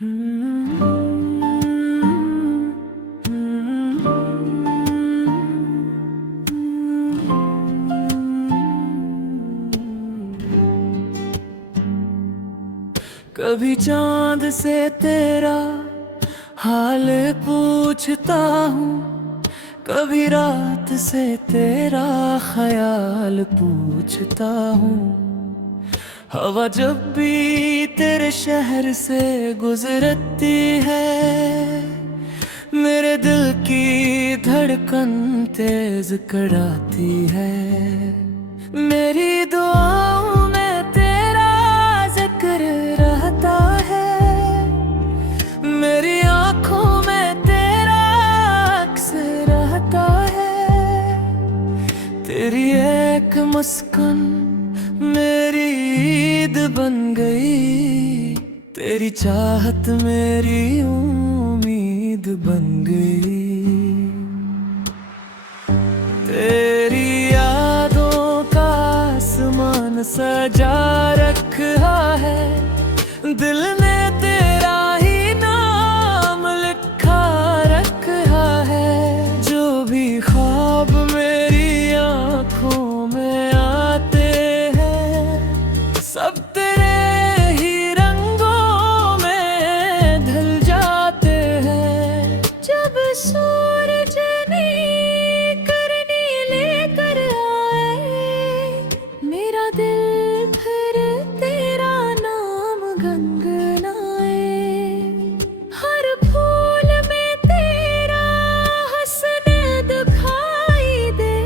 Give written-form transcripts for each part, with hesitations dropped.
कभी चांद से तेरा हाल पूछता हूँ, कभी रात से तेरा ख्याल पूछता हूँ। हवा जब भी तेरे शहर से गुजरती है, मेरे दिल की धड़कन तेज कराती है। मेरी दुआओं में तेरा जिक्र रहता है, मेरी आँखों में तेरा अक्स रहता है। तेरी एक मुस्कान मेरी ईद बन गई, तेरी चाहत मेरी उम्मीद बन गई। तेरी यादों का आसमान सजा रखा है, दिल ने तेरा ही नाम लिखा रखा है। जो भी ख्वाब मेरी आँखों में आते हैं, सब तेरे ही रंगों में ढल जाते हैं। जब सूरज निकल लेकर आए, मेरा दिल फिर तेरा नाम गुनगुनाए। हर फूल में तेरा हंसने दिखाई दे,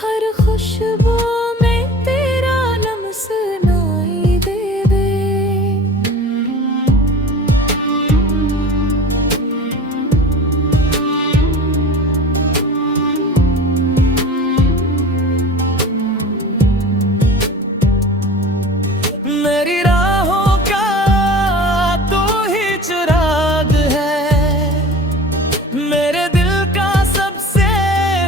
हर खुशबू में तेरा लम्स सुनाई दे दे। मेरी राहों का तू ही चिराग है, मेरे दिल का सबसे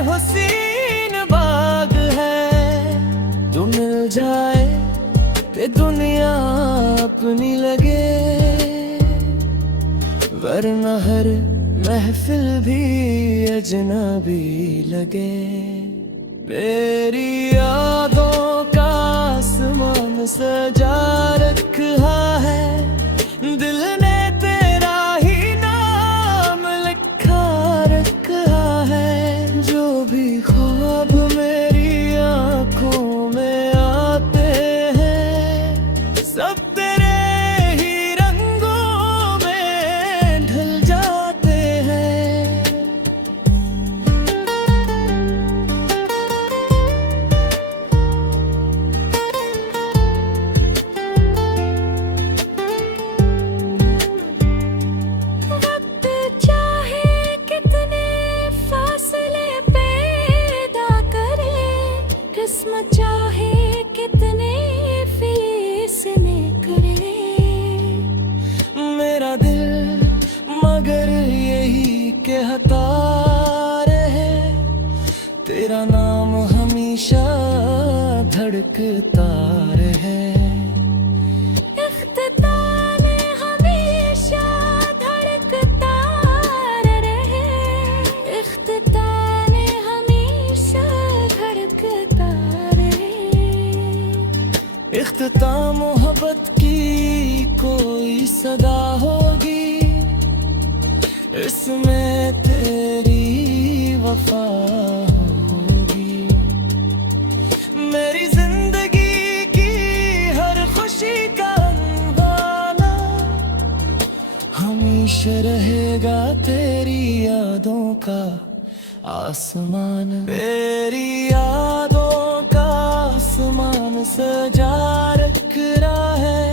हुसीन बाग है। तू मिल जाए ते दुनिया अपनी लगे, वरना हर महफिल भी अजनबी लगे। मेरी यादों का आसमान सजा रखा है, दिल ने तेरा ही नाम लिखा रखा है। जो भी ख्वाब मेरी आँखों में आते हैं, सब तेरे ही रंगों में ढल जाते हैं। वक्त चाहे कितने फासले पैदा करे, किस्मत चाहे कितने फैसले करे। मेरा दिल मगर यही कहता रहे, तेरा नाम हमेशा धड़कता रहे। इख्तिताम हमेशा धड़कता रहे, इख्तिताम हमेशा धड़कता रहे। इख्तिताम मोहब्बत की कोई सदा होगी, इसमें तेरी वफा होगी। मेरी जिंदगी की हर खुशी का अंबाना हमेशा रहेगा तेरी यादों का आसमान। मेरी यादों का आसमान सजा रखा है,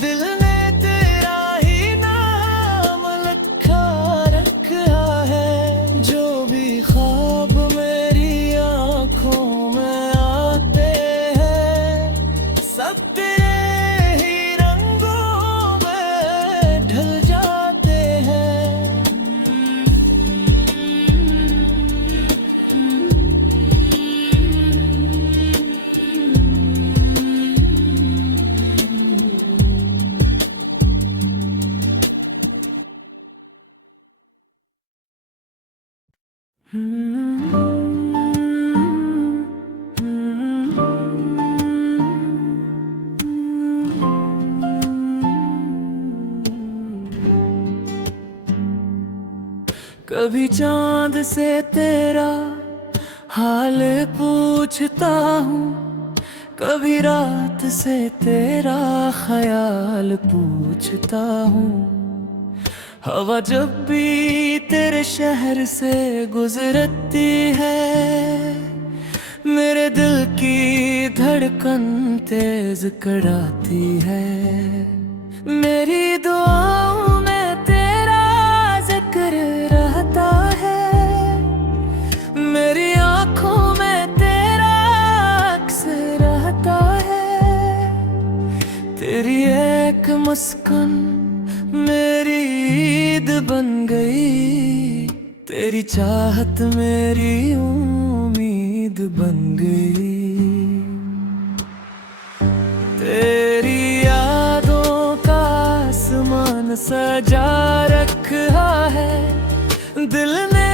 दिल ने तेरा ही नाम लिखा रखा है। जो भी ख्वाब मेरी आँखों में आते हैं, सब तेरे ही रंगों में ढल जाते हैं। कभी चांद से तेरा हाल पूछता हूँ, कभी रात से तेरा ख्याल पूछता हूँ। हवा जब भी तेरे शहर से गुजरती है, मेरे दिल की धड़कन तेज कराती है। मेरी दुआओं में तेरा जिक्र रहता है, मेरी आँखों में तेरा अक्स रहता है। तेरी एक मुस्कान मेरी ईद बन गई, तेरी चाहत मेरी उम्मीद बन गई। तेरी यादों का आसमान सजा रखा है दिल ने